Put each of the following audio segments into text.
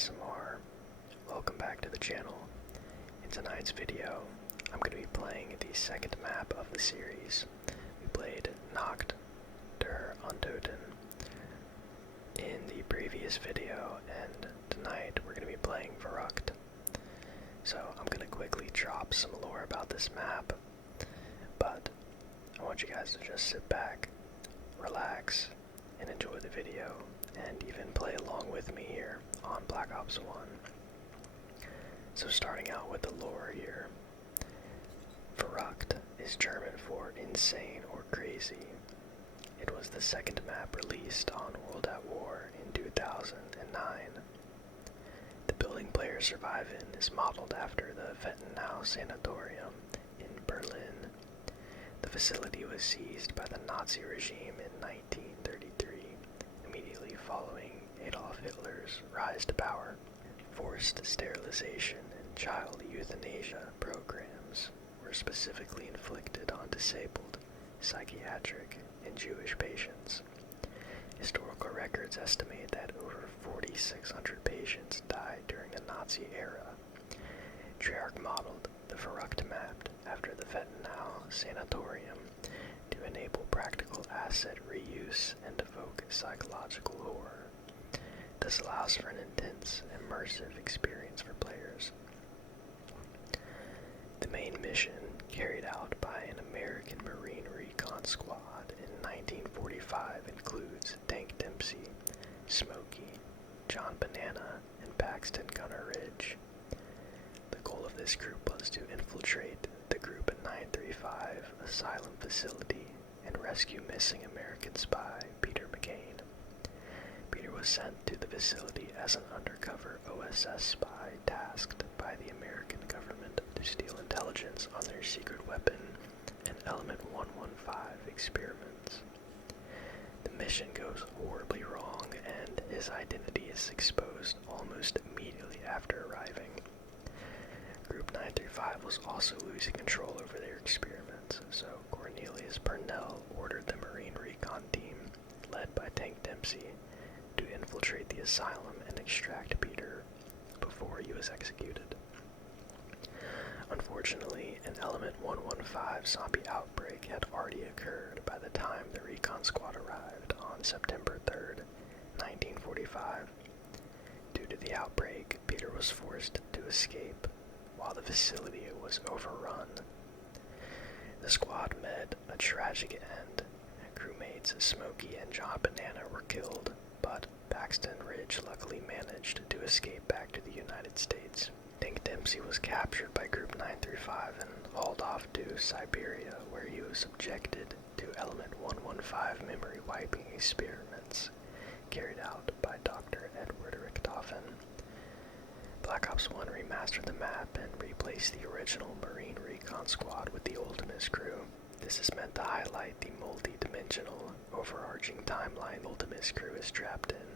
ASMR. Welcome back to the channel. In tonight's video, I'm going to be playing the second map of the series. We played Nacht der Untoten in the previous video, and tonight we're going to be playing Verruckt. So I'm going to quickly drop some lore about this map, but I want you guys to just sit back, relax, and enjoy the video, and even play along with me here on Black Ops 1. So starting out with the lore here, Verruckt is German for insane or crazy. It was the second map released on World at War in 2009. The building players survive in is modeled after the Wittenau Sanatorium in Berlin. The facility was seized by the Nazi regime in 1933, immediately following Adolf Hitler's rise to power. Forced sterilization and child euthanasia programs were specifically inflicted on disabled, psychiatric, and Jewish patients. Historical records estimate that over 4,600 patients died during the Nazi era. Treyarch modeled the Verruckt map after the Wittenau Sanatorium to enable practical asset reuse and evoke psychological horror. This allows for an intense, immersive experience for players. The main mission, carried out by an American Marine Recon squad in 1945, includes Tank Dempsey, Smokey, John Banana, and Paxton Gunner Ridge. The goal of this group was to infiltrate the Group 935 asylum facility and rescue missing American spy Peter McCain. Peter was sent to the facility as an undercover OSS spy tasked by the American government to steal intelligence on their secret weapon and Element 115 experiments. The mission goes horribly wrong, and his identity is exposed almost immediately after arriving. Group 935 was also losing control over their experiments, so Cornelius Pernell ordered the Marine Recon team, led by Tank Dempsey, to infiltrate the asylum and extract Peter before he was executed. Unfortunately, an Element 115 zombie outbreak had already occurred by the time the Recon Squad arrived on September 3rd, 1945. Due to the outbreak, Peter was forced to escape, while the facility was overrun. The squad met a tragic end. Crewmates Smokey and John Banana were killed, but Paxton Ridge luckily managed to escape back to the United States. Tank Dempsey was captured by Group 935 and hauled off to Siberia, where he was subjected to Element 115 memory wiping experiments carried out by Dr. Edward Richtofen. Black Ops 1 remastered the map and replaced the original Marine Recon squad with the Ultimus crew. This is meant to highlight the multi-dimensional, overarching timeline Ultimus crew is trapped in,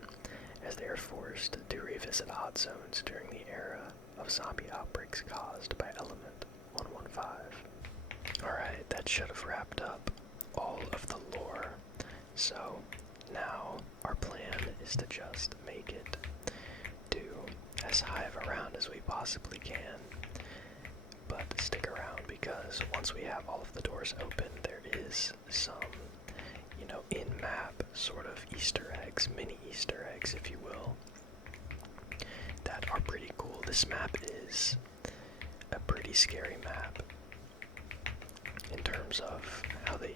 as they are forced to revisit hot zones during the era of zombie outbreaks caused by Element 115. Alright, that should have wrapped up all of the lore. So, now our plan is to just make it to as high of a round as we possibly can. But stick around, because once we have all of the doors open, there is some, in-map sort of Easter eggs, mini Easter eggs, if you will, that are pretty cool. This map is a pretty scary map in terms of how they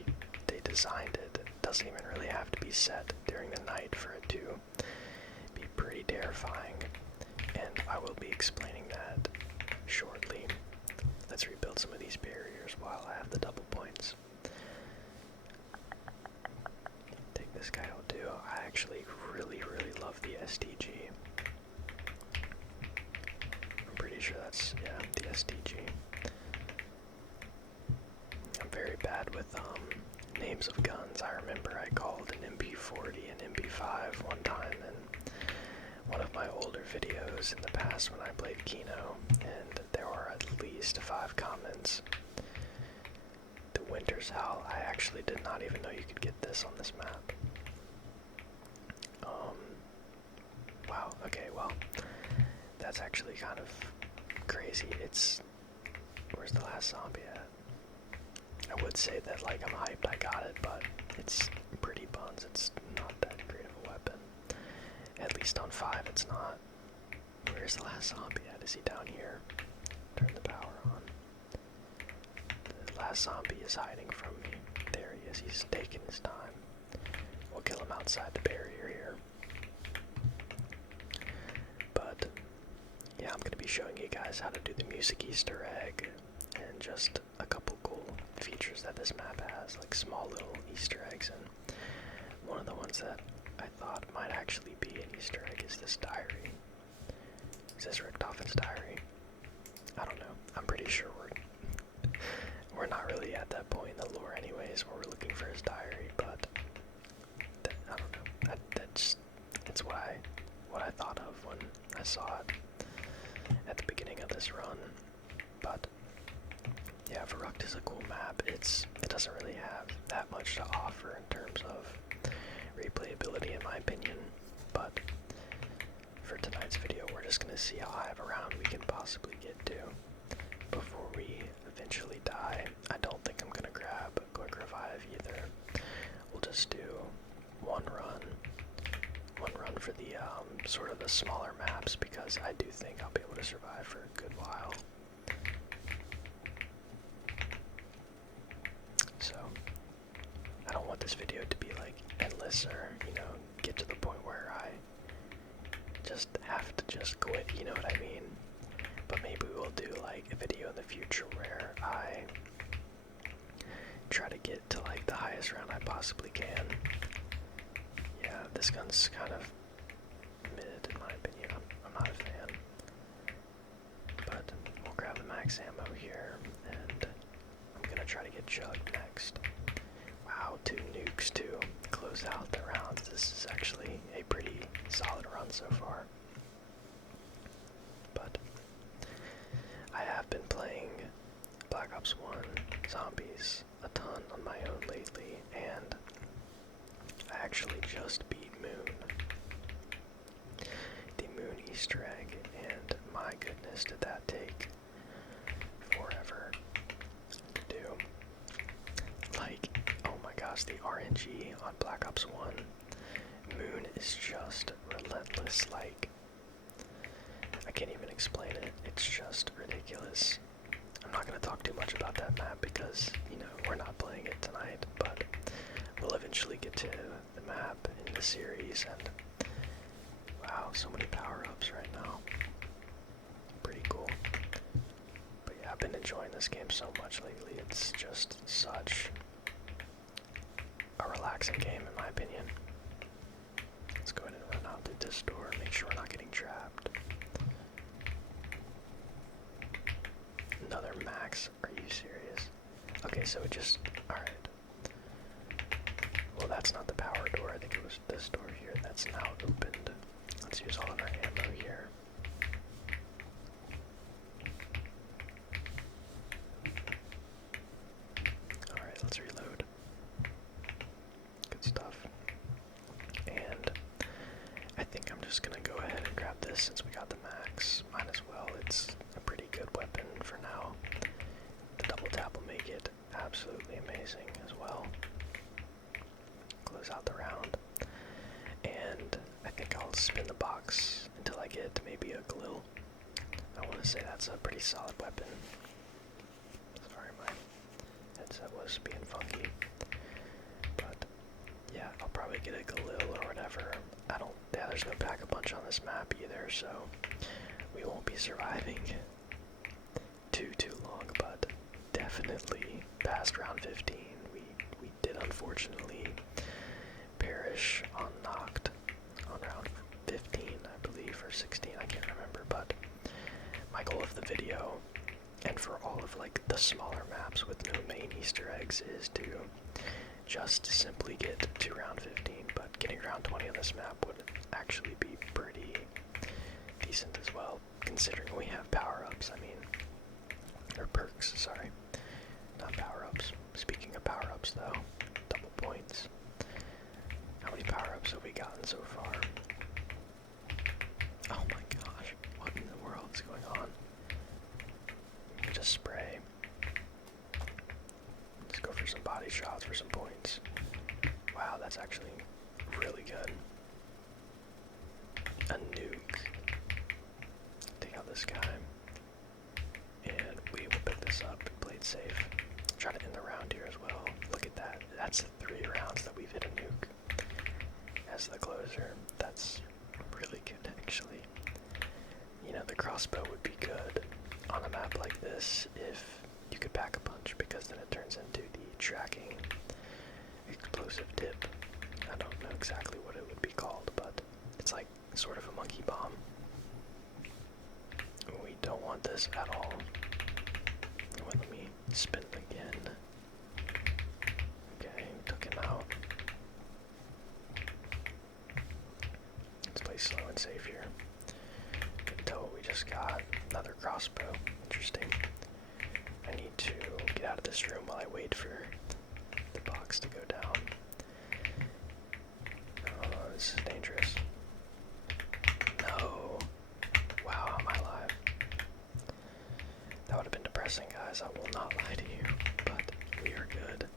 designed it. It doesn't even really have to be set during the night for it to be pretty terrifying, and I will be explaining that shortly. Let's rebuild some of these barriers while I have the double points. Take this guy out too. I actually really love the STG. I'm pretty sure that's, the STG. I'm very bad with names of guns. I remember I called an MP40 and MP5 one time in one of my older videos in the past when I played Kino, and there were at least 5 comments. The Winter's Howl, I actually did not even know you could get this on this map. Wow, okay, well, that's actually kind of crazy. Where's the last zombie at? I would say that, like, I'm hyped I got it, but it's pretty buns. It's not that great of a weapon. At least on 5 it's not. Where's the last zombie at? Is he down here? Turn the power on. The last zombie is hiding from me. There he is. He's taking his time. We'll kill him outside the barrier here. But, yeah, I'm going to be showing you guys how to do the music Easter egg and just a couple cool features that this map has, like small little Easter eggs. And one of the ones that I thought might actually be an Easter egg is this diary. Is this Richtofen's diary? I don't know. I'm pretty sure we're not really at that point in the lore anyways where we're looking for his diary, but I don't know. It's what I thought of when I saw it at the beginning of this run. But yeah, Verruckt is a cool map. It doesn't really have that much to offer in terms of replayability in my opinion, but for tonight's video we're just going to see how high of a round we can possibly get to before we eventually die. I don't think I'm going to grab a quick revive either. We'll just do one run for the sort of the smaller maps, because I do think I'll be able to survive for a good while. So I don't want this video to be like endless or, you know, get to the point where I just have to just quit, you know what I mean? But maybe we'll do like a video in the future where I try to get to like the highest round I possibly can. Yeah, this gun's kind of mid in my opinion. I'm not a fan. But we'll grab the max ammo here, and I'm gonna try to get chugged next. Wow, 2 nukes to close out the rounds. This is actually a pretty solid run so far. But I have been playing Black Ops 1 Zombies a ton on my own lately, and I actually just beat Moon. The Moon Easter egg, and my goodness did that take forever to do. Like, oh my gosh, the RNG on Black Ops 1 Moon is just relentless. Like, I can't even explain it. It's just ridiculous. I'm not going to talk too much about that map because, you know, we're not playing it tonight, but we'll eventually get to the map in the series. And wow, so many power-ups right now. Pretty cool. But yeah, I've been enjoying this game so much lately. It's just such a relaxing game in my opinion. Let's go ahead and run out through this door, make sure we're not getting trapped. Another max? Are you serious? Okay, so it just... alright. Well, that's not the power door. I think it was this door here that's now opened. Let's use all of our ammo here. Alright, let's reload. Good stuff. And I think I'm just gonna go ahead and grab this since we got the max. Might as well. It's a pretty good weapon for now. The double tap will make it absolutely amazing as well. Close out the round. And I think I'll spin the box until I get maybe a glue. I want to say that's a pretty solid weapon. Sorry, my headset was being funky. But yeah, I'll probably get a glue or whatever. Yeah, there's no pack-a-punch on this map either, so we won't be surviving too long, but definitely past round 15. We did unfortunately perish on knocked on round 15, I believe, or 16, I can't remember, but my goal of the video, and for all of like the smaller maps with no main Easter eggs, is to just simply get to round 15, but getting round 20 on this map would actually be pretty decent as well, considering we have power-ups. I mean, or perks, sorry, not power-ups. Speaking of power-ups though, double points. How many power-ups have we gotten so far? Oh my gosh, what in the else going on. Just spray. Let's go for some body shots for some points. Wow, that's actually really good. A nuke. Take out this guy. And we will pick this up. Play it safe. Try to end the round here as well. Look at that. That's 3 rounds that we've hit a nuke. As the closer. That's really good, actually. You know, the crossbow would be good on a map like this if you could pack a punch, because then it turns into the tracking explosive dip. I don't know exactly what it would be called, but it's like sort of a monkey bomb. We don't want this at all. Wait, let me spin again. Okay, took him out. Let's play slow and safe here. Can tell what we just got. Another crossbow. Interesting. I need to get out of this room while I wait for the box to go down. Oh, this is dangerous. No. Wow, am I alive? That would have been depressing, guys. I will not lie to you, but we are good.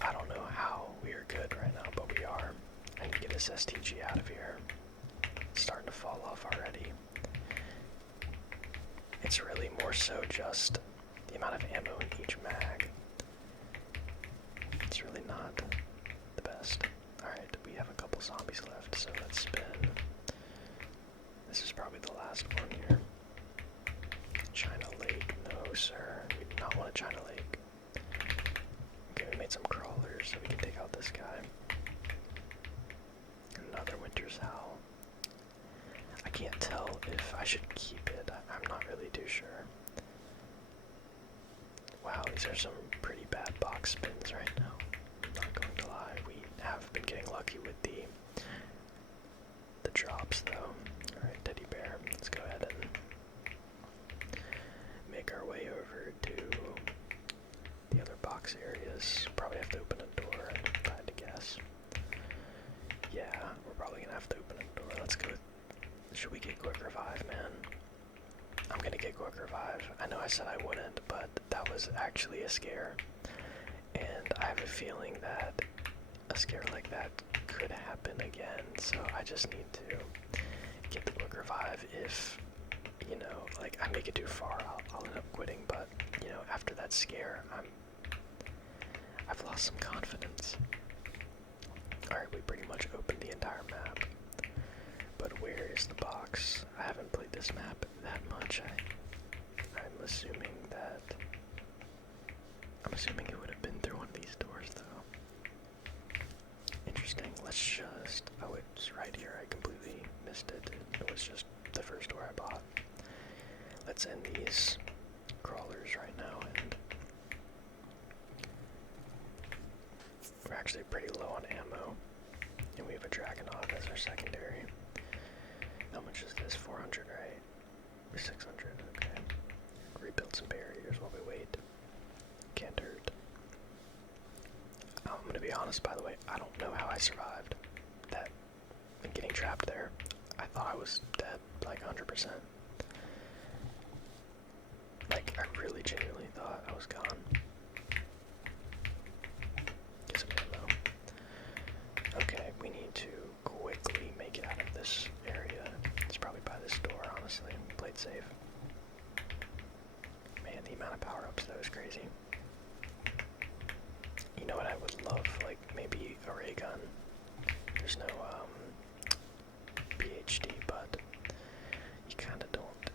I don't know how we are good right now, but we are. I need to get this STG out of here. It's starting to fall off already. It's really more so just the amount of ammo in each mag. It's really not the best. Alright, we have a couple zombies left, so let's spin. This is probably the last one here. China Lake, no sir. We do not want a China Lake. Okay, we made some crawlers so we can take out this guy. Another Winter's Howl. I can't tell if I should keep it. I'm not really too sure. Wow, these are some pretty bad box spins right now. I'm not going to lie. We have been getting lucky with the drops though. Alright, teddy bear. Let's go ahead and make our way over to the other box areas. Probably have to open a door if I had to guess. Yeah, we're probably gonna have to open a door. Let's go. Should we get quick revive, man? I'm gonna get quick revive. I know I said I wouldn't, but that was actually a scare. And I have a feeling that a scare like that could happen again, so I just need to get the quick revive. If, you know, like I make it too far, I'll end up quitting, but, you know, after that scare, I've lost some confidence. Alright, we pretty much opened the entire map. But where is the box? I haven't played this map that much. I'm assuming it would have been through one of these doors, though. Interesting. Let's just... Oh, it's right here. I completely missed it. It was just the first door I bought. Let's end these crawlers right now, and we're actually pretty low on ammo, and we have a Dragonov as our secondary. How much is this? 400, right? 600, okay. Rebuild some barriers while we wait. Can't hurt. I'm gonna be honest, by the way, I don't know how I survived that and getting trapped there. I thought I was dead, like 100%. Like, I really genuinely thought I was gone. Get some ammo. Okay, we need to quickly make it out of this area. It's probably by this door, honestly. Play it safe. Man, the amount of power-ups, though, is crazy. You know what I would love? Like, maybe a ray gun. There's no, PhD, but you kinda don't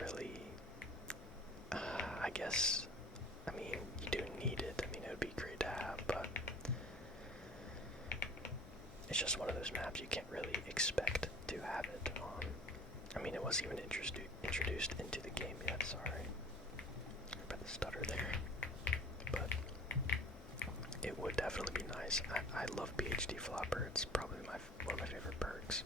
really, I guess, I mean, you do need it. I mean, it would be great to have, but it's just one of those maps you can't really expect to have it on. I mean, it wasn't even introduced into the game yet, sorry. About the stutter there. But it would definitely be nice. I love PhD Flopper. It's probably one of my favorite perks.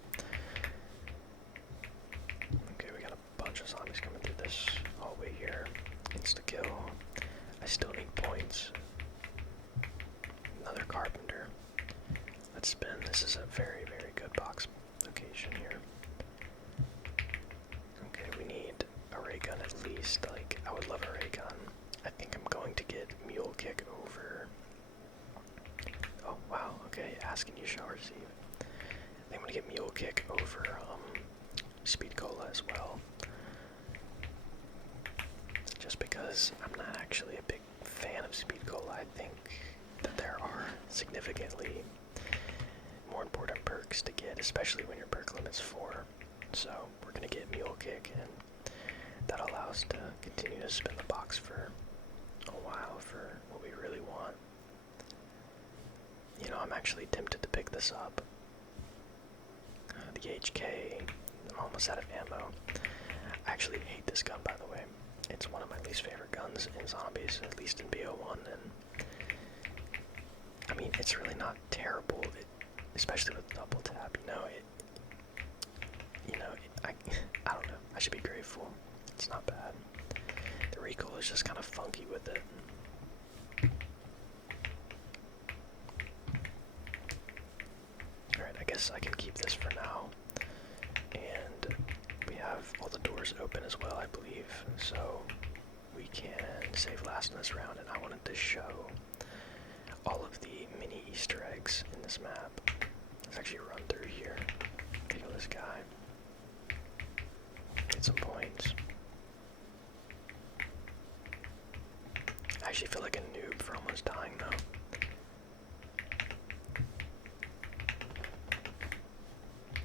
Okay, we got a bunch of zombies coming through this hallway here. Insta-kill. I still need points. Another carpenter. Let's spin. This is a very, very good box location here. Okay, gun at least. Like, I would love a ray gun. I think I'm going to get mule kick over. Oh, wow, okay, ask and you shall receive. I think I'm gonna get mule kick over, speed cola as well. Just because I'm not actually a big fan of speed cola. I think that there are significantly more important perks to get, especially when your perk limit's 4. So we're gonna get mule kick, and that allows us to continue to spin the box for a while for what we really want. You know, I'm actually tempted to pick this up. The HK, I'm almost out of ammo. I actually hate this gun, by the way. It's one of my least favorite guns in zombies, at least in BO1, and I mean, it's really not terrible, especially with double tap, I don't know, I should be grateful. It's not bad. The recoil is just kind of funky with it. Alright, I guess I can keep this for now. And we have all the doors open as well, I believe, so we can save last in this round, and I wanted to show all of the mini Easter eggs in this map. Let's actually run through here. Kill this guy. Get some points. I actually feel like a noob for almost dying though.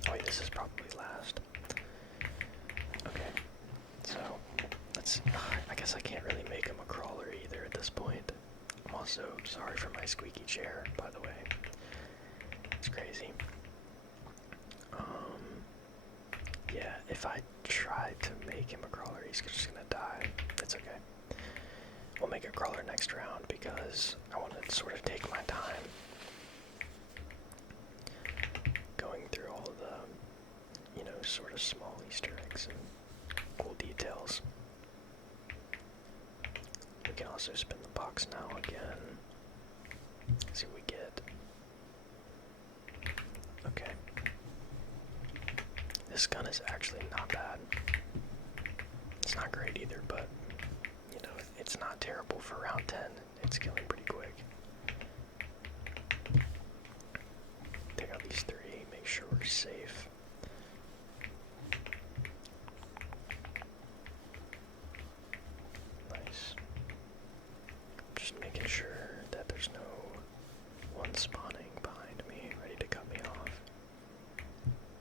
Oh wait, this is probably last. Okay, so let's. I guess I can't really make him a crawler either at this point. I'm also sorry for my squeaky chair, by the way. It's crazy. Yeah, if I try to make him a crawler, he's just gonna die. It's okay. We'll make a crawler next round because I want to sort of take my time going through all the, sort of small Easter eggs and cool details. We can also spin the box now again. See what we get. Okay. This gun is actually not bad. It's not great either, but, it's not terrible for round 10. It's killing pretty quick. Take out these 3, make sure we're safe. Nice. Just making sure that there's no one spawning behind me, ready to cut me off.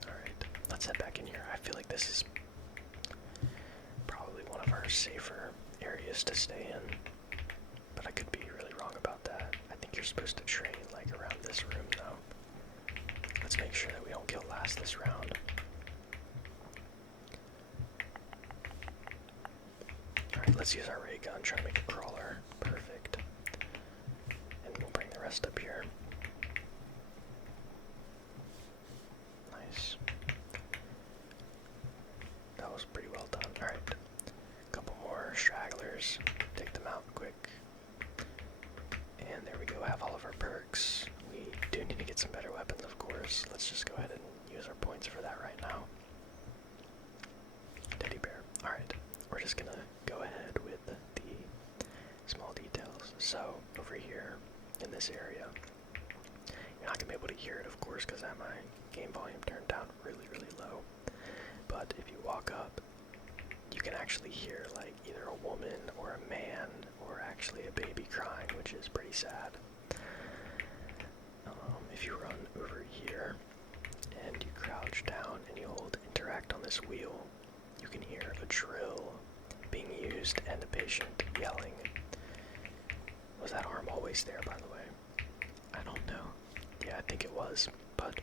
Alright, let's head back in here. I feel like this is probably one of our safer areas to stay in, but I could be really wrong about that. I think you're supposed to train like around this room though. Let's make sure that we don't kill last this round. Alright, let's use our ray gun, try to make a crawler. Perfect. And we'll bring the rest up here. Nice. That was pretty well done. Alright. Couple more stragglers. Take them out quick. And there we go, have all of our perks. We do need to get some better weapons, of course. Let's just go ahead and use our points for that right now. Teddy bear. Alright, we're just gonna go ahead with the small details. So, over here, in this area, you're not gonna be able to hear it, of course, because I have my game volume turned down really, really low. But if you walk up, you can actually hear like either a woman or a man or actually a baby crying, which is pretty sad. If you run over here and you crouch down and you hold interact on this wheel, you can hear a drill being used and a patient yelling. Was that arm always there, by the way? I don't know. Yeah, I think it was, but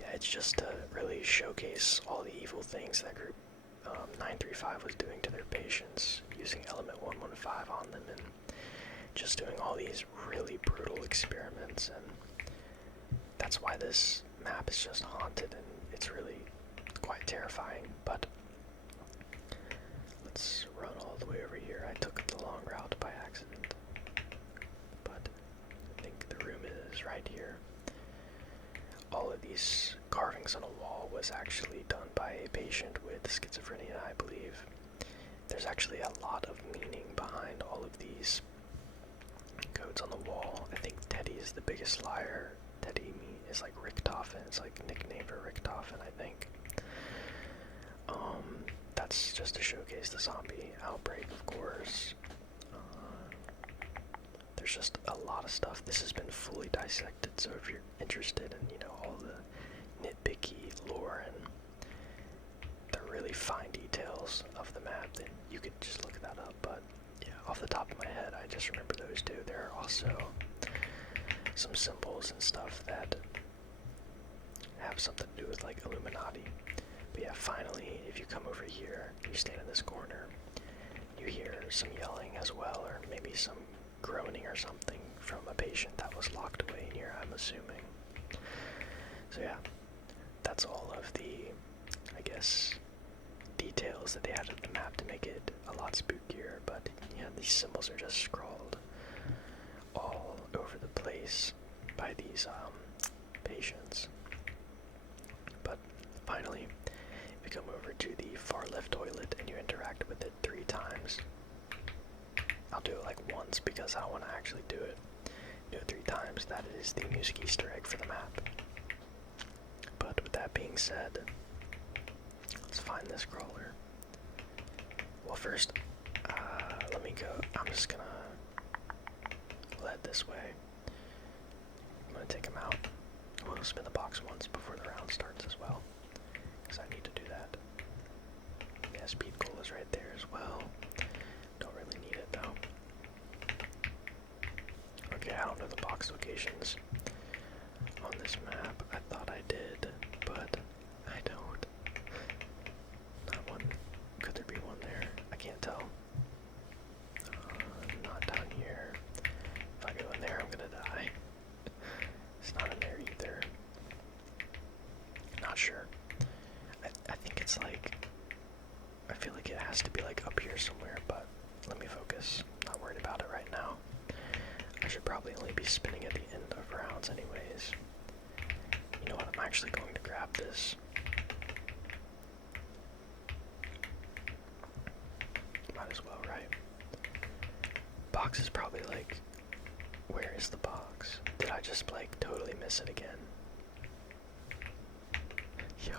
yeah, it's just to really showcase all the evil things that group 935 was doing to their patients, using element 115 on them, and just doing all these really brutal experiments. And that's why this map is just haunted, and it's really quite terrifying. But let's run all the way over here. I took the long route by accident, but I think the room is right here. All of these carvings on a wall was actually done by a patient with schizophrenia, I believe. there's actually a lot of meaning behind all of these codes on the wall. I think Teddy is the biggest liar. Teddy is like Richtofen. It's like nickname for Richtofen, I think. That's just to showcase the zombie outbreak, of course. There's just a lot of stuff. This has been fully dissected, so if you're interested in, all the nitpicky lore and the really fine details of the map, then you could just look that up. But yeah, off the top of my head, I just remember those two. There are also some symbols and stuff that have something to do with like Illuminati. But yeah, finally, if you come over here, you stand in this corner, you hear some yelling as well, or maybe some groaning or something from a patient that was locked away in here, I'm assuming. So yeah, that's all of the, I guess, details that they added to the map to make it a lot spookier. But yeah, these symbols are just scrawled all over the place by these patients. But finally, we come over to the far left toilet and you interact with it 3 times. I'll do it like once because I don't want to actually do it. Do it 3 times. That is the music Easter egg for the map. But with that being said, let's find this crawler. Well, first, let me go. I'm just gonna lead this way. I'm gonna take him out. We'll spin the box once before the round starts as well, because I need to do that. Yeah, speed goal is right there as well. Don't really need it though. Okay, I don't know the box locations on this map. I thought I did, but I don't. Not one. Could there be one there? I can't tell. Not down here. If I go in there, I'm gonna die. It's not in there either. Not sure. I think it's like, I feel like it has to be like up here somewhere, but let me focus. Not worried about it right now. I should probably only be spinning at the end of rounds anyways. You know what, I'm actually going to grab this. Might as well, right? Box is probably like, where is the box? Did I just like totally miss it again? Yo.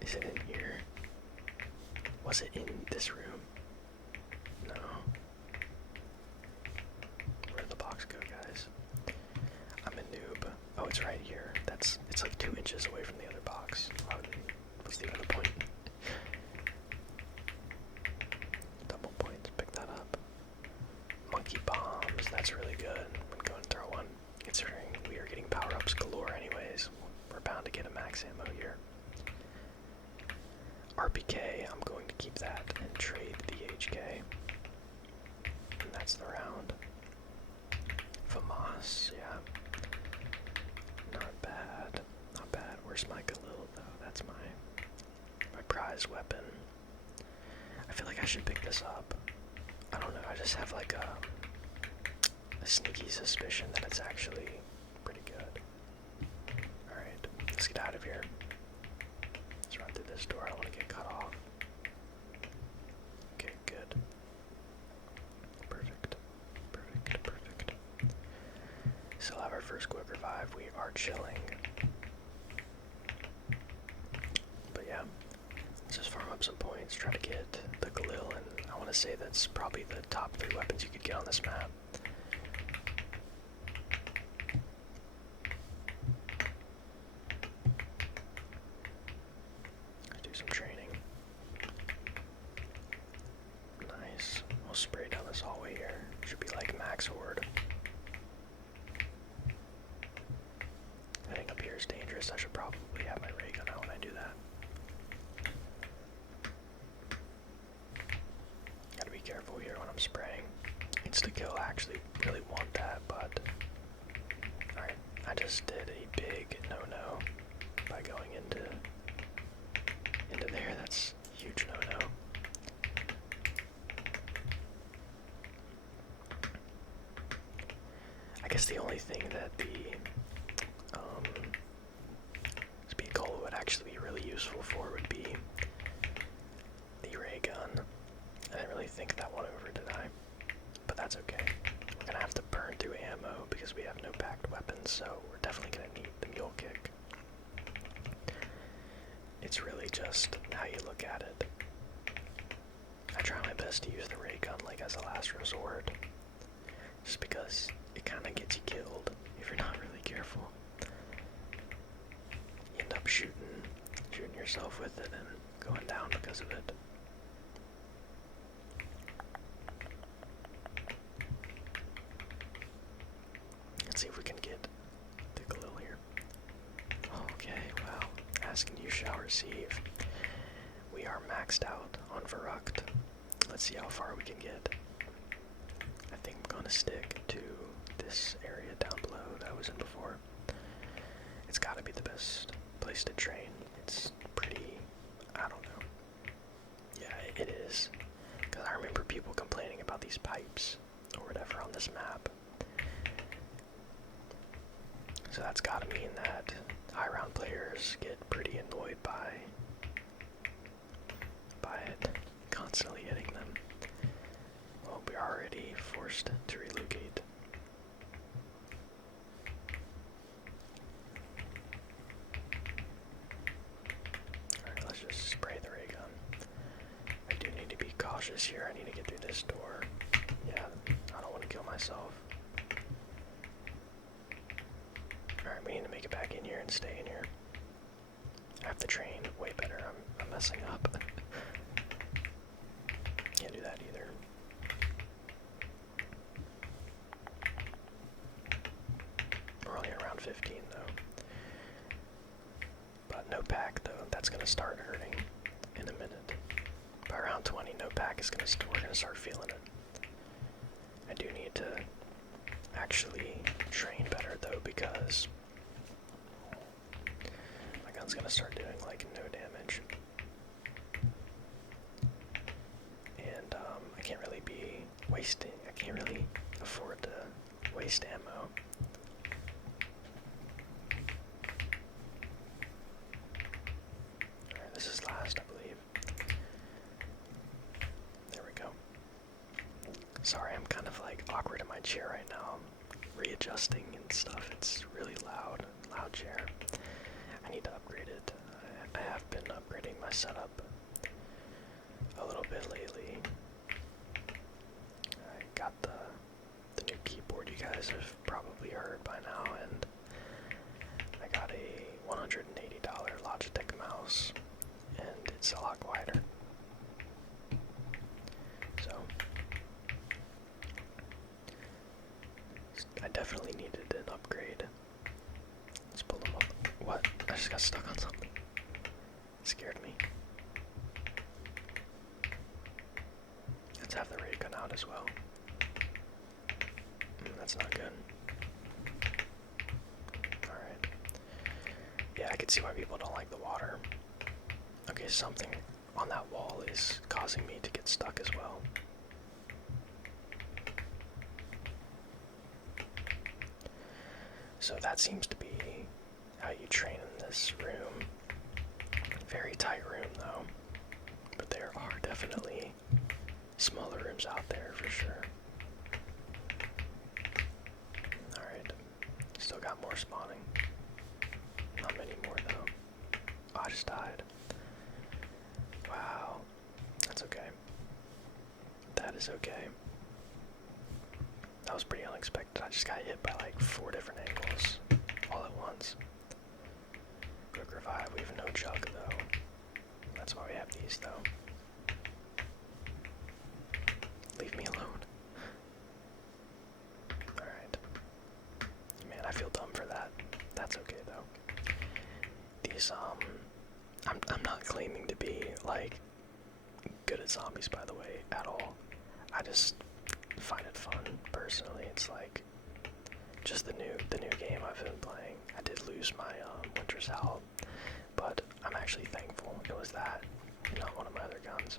Is it in here? Was it in this room? No. Where'd the box go, guys? I'm a noob. Oh, it's right here. It's like 2 inches away from the other box. What's the other point? Double points, pick that up. Monkey bombs, that's really good. I'm going to go and throw one. Considering we are getting power-ups galore anyways, we're bound to get a max ammo here. RPK, I'm going to keep that and trade the HK. And that's the round. FAMAS, yeah. Not bad. Not bad. Where's my Galil though? That's my prized weapon. I feel like I should pick this up. I don't know, I just have like a sneaky suspicion that it's actually pretty good. Alright, let's get out of here. Let's run through this door, I don't want to get cut off. Okay, good. Perfect. Perfect, perfect. Still have our first quick revive, we are chilling. But yeah, let's just farm up some points, try to get the Galil, and I want to say that's probably the top 3 weapons you could get on this map. Let's do some training. Nice. We'll spray down this hallway here. Should be like max horde. Heading up here is dangerous. I should probably have my ray gun out when I do that. Gotta be careful here when I'm spraying. Insta-kill, I actually really want that, but alright, I just did a big no-no by going into there. That's a huge no-no. I guess the only thing that the speed cola would actually be really useful for would be the ray gun. weapons, so we're definitely going to need the mule kick. It's really just how you look at it. I try my best to use the ray gun like as a last resort, just because it kind of gets you killed if you're not really careful. You end up shooting yourself with it and going down because of it. Let's see if we can get the Galil here. Okay, wow. Asking you shall receive. We are maxed out on Verruckt. Let's see how far we can get. I think I'm gonna stick to this area down below that I was in before. It's gotta be the best place to train. It's pretty, I don't know. Yeah, it is. Because I remember people complaining about these pipes or whatever on this map. So that's gotta mean that high round players get pretty annoyed by it constantly hitting them. Well, we're already forced to relocate. Alright, let's just spray the ray gun. I do need to be cautious here. I need to get through this door. Yeah, I don't want to kill myself. Alright, we need to make it back in here and stay in here. I have to train way better. I'm messing up. Can't do that either. We're only around 15 though. But no pack though, that's gonna start hurting in a minute. By around 20, no pack is we're gonna start feeling it. I do need to actually train better though, because my gun's gonna start doing like no damage. And I can't really be wasting, I can't really afford to waste ammo. Alright, this is last, I believe. There we go. Sorry, I'm kind of like awkward in my chair right now. I'm readjusting and stuff. It's really loud chair. I need to upgrade it. I have been upgrading my setup a little bit lately. I got the new keyboard you guys have probably heard by now, and I got a $180 Logitech mouse, and it's a lot quieter. So I definitely needed an upgrade. Let's pull them up. What? I just got stuck on something. It scared me. Let's have the ray gun out as well. That's not good. Alright. Yeah, I can see why people don't like the water. Okay, something on that wall is causing me to get stuck as well. So that seems to be how you train in this room. Very tight room though. But there are definitely smaller rooms out there for sure. Alright. Still got more spawning. Not many more though. Oh, I just died. Wow. That's okay. That is okay. That was pretty unexpected. I just got hit by like 4 different angles all at once. Quick revive. We have no jug though. That's why we have these though. Leave me alone. Alright. Man, I feel dumb for that. That's okay though. These, I'm not claiming to be like good at zombies, by the way, at all. I just find it fun personally. It's like just the new game I've been playing. I did lose my Winter's Howl, but I'm actually thankful it was that, not one of my other guns.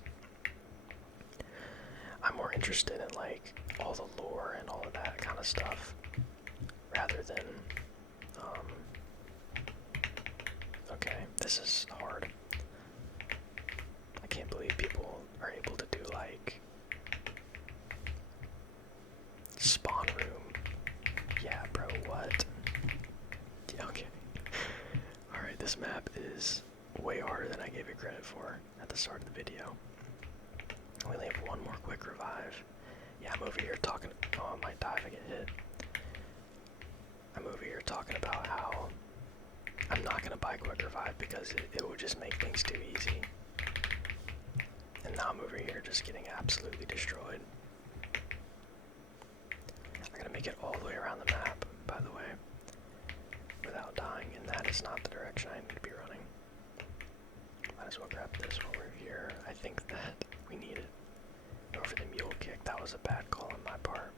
I'm more interested in like all the lore and all of that kind of stuff rather than okay, this is hard. I can't believe people are able to do like spawn room. Yeah, bro, what? This map is way harder than I gave it credit for at the start of the video. We only have one more quick revive. Yeah, I'm over here talking. Oh, I might die if I get hit. I'm over here talking about how I'm not gonna buy quick revive because it would just make things too easy. And now I'm over here just getting absolutely destroyed. I gotta make it all the way around the map, by the way, without dying, and that is not the direction I need to be running. Might as well grab this while we're here. I think that we need it. Go for the mule kick. That was a bad call on my part.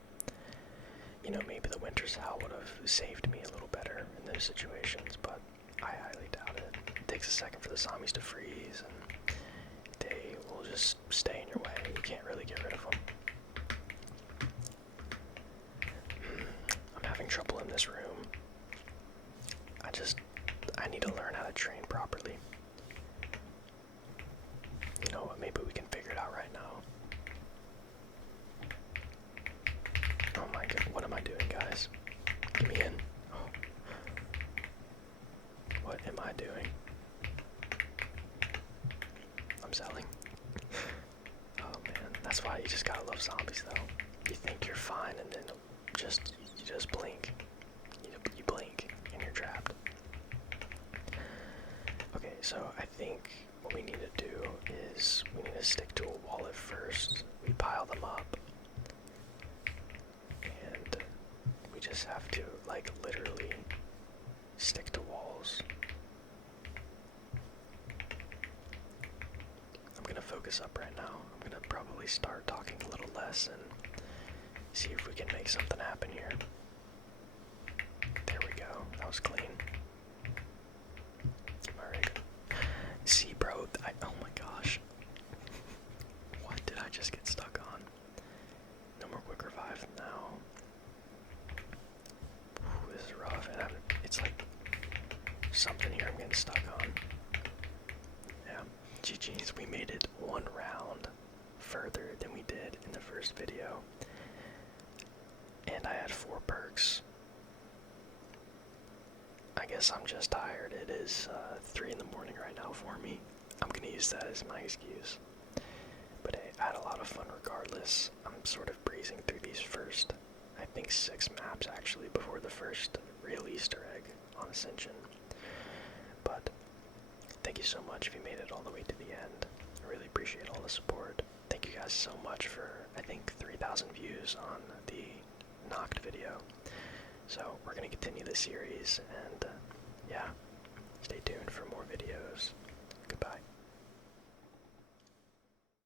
You know, maybe the Winter's Howl would have saved me a little better in those situations, but I highly doubt it. It takes a second for the zombies to freeze, and they will just stay in your way. You can't really get rid of them. I'm having trouble in this room. I need to learn how to train properly. You know what, maybe we can figure it out right now. Oh my god, what am I doing, guys? Get me in. Oh. What am I doing? I'm selling. Oh man, that's why you just gotta love zombies though. You think you're fine and then you just blink. You blink and you're trapped. Okay, so I think what we need to do is we need to stick to a wall at first. We pile them up. And we just have to, like, literally stick to walls. I'm gonna focus up right now. I'm gonna probably start talking a little less and see if we can make something happen here. There we go. That was clean. Alright. See, bro, oh my gosh. What did I just get stuck on? No more quick revive now. Ooh, this is rough, and it's like something here I'm getting stuck on. Yeah, GG's, we made it one round further than we did in the first video. And I had 4 perks. I guess I'm just tired. It is 3 in the morning right now for me. I'm gonna use that as my excuse. But hey, I had a lot of fun regardless. I'm sort of breezing through these first, I think 6 maps actually, before the first real Easter egg on Ascension. But thank you so much if you made it all the way to the end. I really appreciate all the support. Thank you guys so much for, I think, 3,000 views on the Knocked video. So we're going to continue this series, and